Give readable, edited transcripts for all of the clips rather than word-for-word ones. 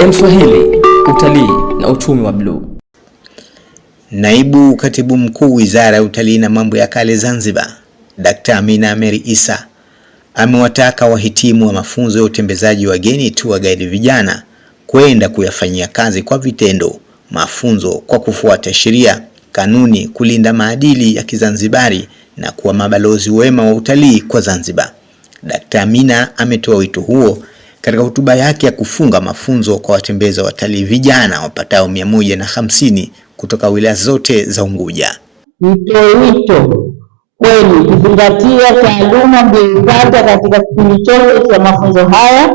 AM Swahili, utalii na uchumi wa bluu. Naibu Katibu Mkuu Wizara ya Utalii na Mambo ya Kale Zanzibar, Dr. Amina Ameir Issa, amewataka wahitimu wa mafunzo ya utembezaji wageni tour guide vijana kwenda kuyafanyia kazi kwa vitendo mafunzo kwa kufuata sheria, kanuni, kulinda maadili ya Kizanzibari na kuwa mabalozi wema wa utalii kwa Zanzibar. Dr. Amina ametoa wito huo katika hotuba yake ya kufunga mafunzo kwa watembeza watalii vijana wapatao 150 kutoka wilaya zote za Unguja. Nitoe wito kwenu kuzingatia taaluma mlioipata katika kipindi chote cha mafunzo haya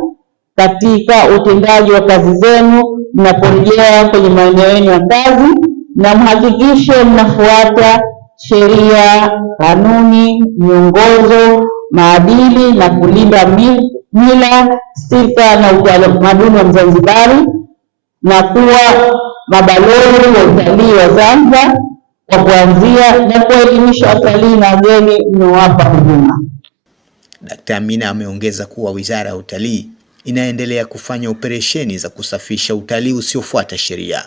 katika utendaji wa kazi zenu mnaporejea kwenye maeneo yenu ya kazi, na mhakikishe mnafuata sheria, kanuni, miongozo, maadili na kulinda mila, sifa na utamaduni wa Mzanzibari na kuwa mabalozi wa utalii wa Zanzibar kwa kuanzia na kuelimisha watalii na wageni mnaowapa huduma. Dkt. Amina ameongeza kuwa Wizara ya Utalii inaendelea kufanya operesheni za kusafisha utalii usiofuata sheria.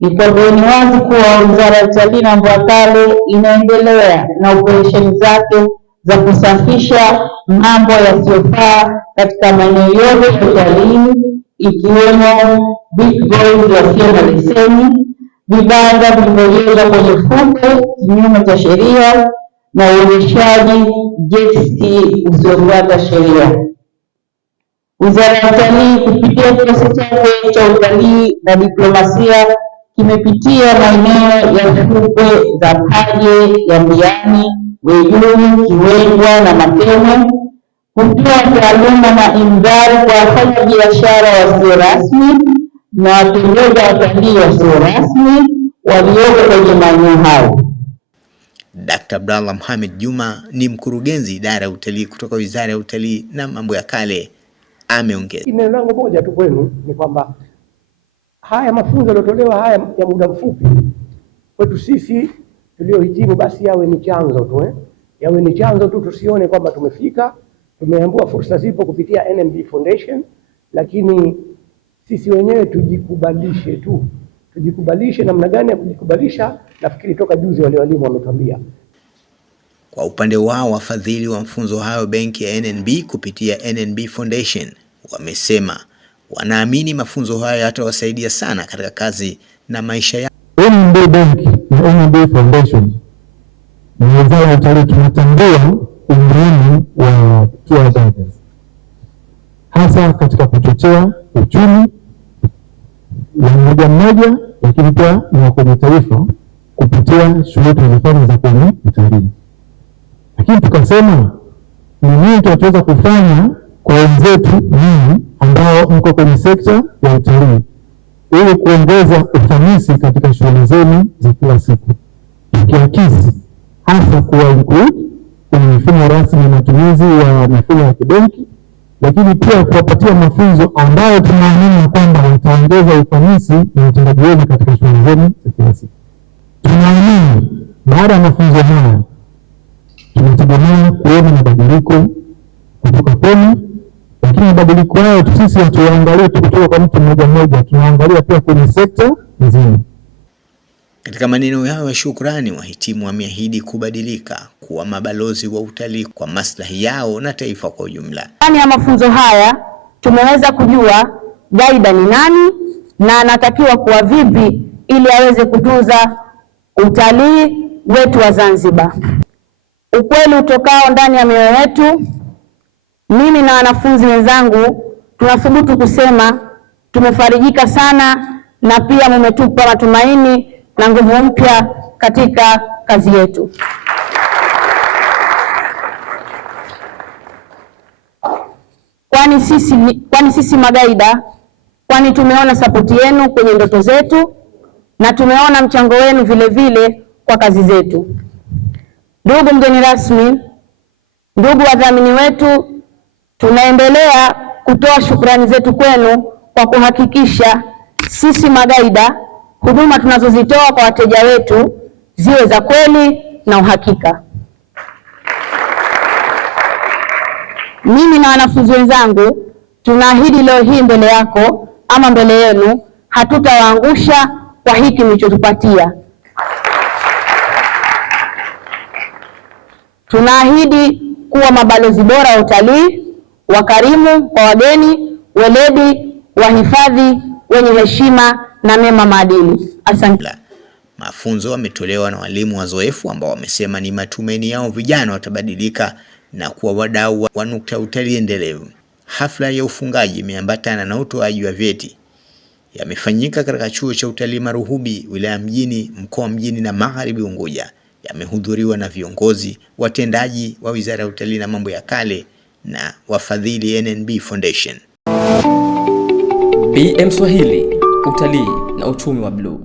Ni wazi kuwa Wizara ya Utalii na Mambo ya Kale inaendelea na operesheni zake za kusafisha mambo yasiyofaa katika maeneo yote ya utalii, ikiwemo vigogo yasiyo na leseni, vibanda vilivyojengwa kwenye fukwe kinyume cha sheria na uendeshaji jet ski usiofuata sheria. Wizara ya Utalii kupitia kikosi chake cha utalii na diplomasia kimepitia maeneo ya fukwe za Paje, ya Mbiani, Wejuni, Kiwengwa na Mateme, kutoa taaluma na indhari kwa wafanya biashara wasio rasmi na watembeza watalii wasio rasmi walioko kwenye maeneo hayo. Dr. Abdallah Mohamed Juma ni mkurugenzi idara ya utalii kutoka Wizara ya Utalii na Mambo ya Kale, ameongeza. Neno langu moja tu kwenu ni kwamba haya mafunzo yaliyotolewa haya ya muda mfupi kwetu sisi tuliohitimu basi yawe ni chanzo tu yawe ni chanzo tu, tusione kwamba tumefika, tumeambua fursa zipo kupitia NMB Foundation, lakini sisi wenyewe tujikubalishe tu. Tujikubalishe. Namna gani ya kujikubalisha? Nafikiri toka juzi wale walimu wametuambia. Kwa upande wao wafadhili wa mafunzo hayo benki ya NNB kupitia NNB Foundation wamesema wanaamini mafunzo hayo yatawasaidia sana katika kazi na maisha yao. NNB Bank na NNB Foundation na Wizara ya Utalii tunatambua umuhimu wa tour guides hasa katika kuchochea uchumi wa mmoja, lakini pia na kwenye taifa kupitia shughuli tunazofanya za kwenye utalii. Lakini tukasema ni nini tunaweza kufanya kwa wenzetu nyinyi ambao mko kwenye sekta ya utalii ili kuongeza ufanisi katika shughuli zenu za kila siku, tukiakisi hasa kuwa include kwenye mifumo rasmi ya matumizi ya mifumo ya kibenki, lakini pia kuwapatia mafunzo ambayo tunaamini kwamba yataongeza ufanisi na utendaji wenu katika shughuli zenu za kila siku. Tunaamini baada ya mafunzo haya tunategemea kuona mabadiliko kutoka kwenu, lakini mabadiliko hayo sisi hatuangalie kutoka kwa mtu mmoja, tunaangalia pia kwenye sekta nzima. Katika maneno yao ya shukrani, wahitimu wameahidi kubadilika kuwa mabalozi wa utalii kwa maslahi yao na taifa kwa ujumla. Ndani ya mafunzo haya tumeweza kujua guide ni nani na anatakiwa kuwa vipi ili aweze kutunza utalii wetu wa Zanzibar. Ukweli utokao ndani ya mioyo yetu, mimi na wanafunzi wenzangu tunathubutu kusema tumefarijika sana, na pia mmetupa matumaini na nguvu mpya katika kazi yetu. Kwani sisi magaida, kwani tumeona sapoti yenu kwenye ndoto zetu na tumeona mchango wenu vile vile kwa kazi zetu. Ndugu mgeni rasmi, ndugu wadhamini wetu, tunaendelea kutoa shukrani zetu kwenu kwa kuhakikisha sisi magaida huduma tunazozitoa kwa wateja wetu ziwe za kweli na uhakika. Mimi na wanafunzi wenzangu tunaahidi leo hii mbele yako ama mbele yenu, hatutawaangusha kwa hiki mlichotupatia. Tunaahidi kuwa mabalozi bora wa utalii, wakarimu kwa wageni, weledi, wahifadhi, wenye heshima na mema maadili. Asante. Mafunzo yametolewa na walimu wazoefu ambao wamesema ni matumaini yao vijana watabadilika na kuwa wadau wa nukta utalii endelevu. Hafla ya ufungaji imeambatana na utoaji wa vyeti. Yamefanyika katika chuo cha utalii Maruhubi, wilaya Mjini, mkoa Mjini na Magharibi Unguja. Yamehudhuriwa na viongozi, watendaji wa Wizara ya Utalii na Mambo ya Kale na wafadhili NNB Foundation. BM Swahili, utalii na uchumi wa bluu.